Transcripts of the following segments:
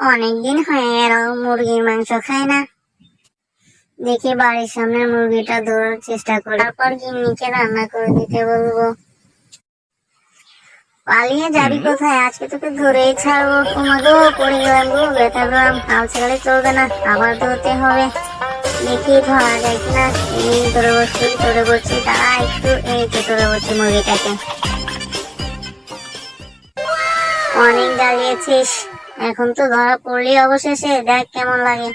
অনেকদিন হয়ে গেল মুরগির মাংস খাই না। দেখি বাড়ির সামনের মুরগিটা ধরার চেষ্টা করি, তারপর গিন্নিকে রান্না করে দিতে বলবো। পালিয়ে যাবি কোথায়? আজকে তোকে ধরেই ছাড়বো। তোমাকেও পড়ে গেলাম গো, ব্যথা পেলাম। হাল ছেড়ে চলবে না, আবার ধরতে হবে। দেখি ধরা যায় কিনা। এই ধরে বসছি তারা একটু, এই তো ধরে বসছি মুরগিটাকে। অনেক জ্বালিয়েছিস, এখন তো ধরা পড়লি অবশেষে। দেখ কেমন লাগে।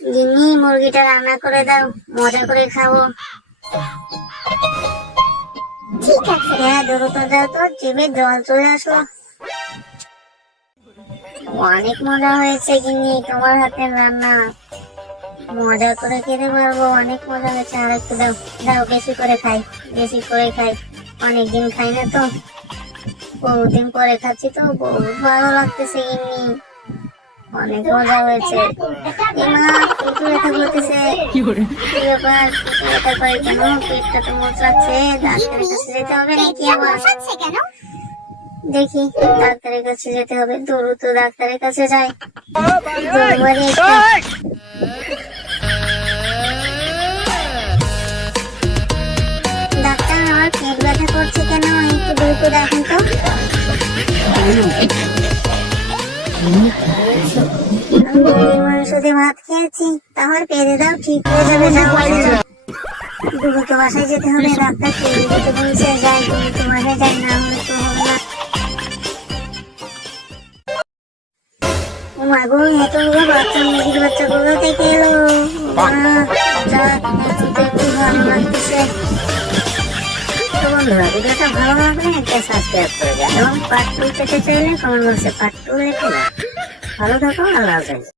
গিন্নি, মুরগিটা রান্না করে দাও, মজা করে খাবো। ঠিক আছে, হ্যাঁ দ্রুত দাও তো, জিভে জল চলে আসলো। অনেক মজা হয়েছে গিন্নি, তোমার হাতের রান্না। মজা করে খেতে পারবো, অনেক মজা হয়েছে। আর একটু দাও, দাও বেশি করে খাই, বেশি করে খাই। অনেকদিন খাই না তো, বহুদিন পরে খাচ্ছি তো, বহুত ভালো লাগতেছে গিন্নি। অনেক মজা হয়েছে। মা পেটে ব্যথা করতেছে, কি ব্যাপার? পেটে ব্যথা করে কেন? পেটটা তো মোচড়াচ্ছে, ডাক্তারের কাছে যেতে হবে নাকি আবার? দেখি, ডাক্তারের কাছে যেতে হবে, দ্রুত ডাক্তারের কাছে যাই। ডাক্তার, আমার পেট ব্যথা করছে কেন? একটু দ্রুত দেখেন তো। মাংস দিয়ে ভাত খেয়েছি, তাহলে পেরে দাও, ঠিক হয়ে যাবে। দ্রুত বাসায় যেতে হবে, ডাক্তার দ্রুত বলছে যাই, দ্রুত বাসায় যাই, না হলে তো হবে না। মাগো, এতগুলো বাচ্চা, মুরগির বাচ্চা কোথা থেকে এলো? একটু ভালো লাগতেছে। তো বন্ধুরা, ভিডিওটা ভালো লাগলে একটা সাবস্ক্রাইব করে দেয় এবং পার্ট 2 পেতে চাইলে কমেন্ট বক্সে পার্ট 2 লিখে দাও। ভালো থাকো, আল্লাহ হাফেজ।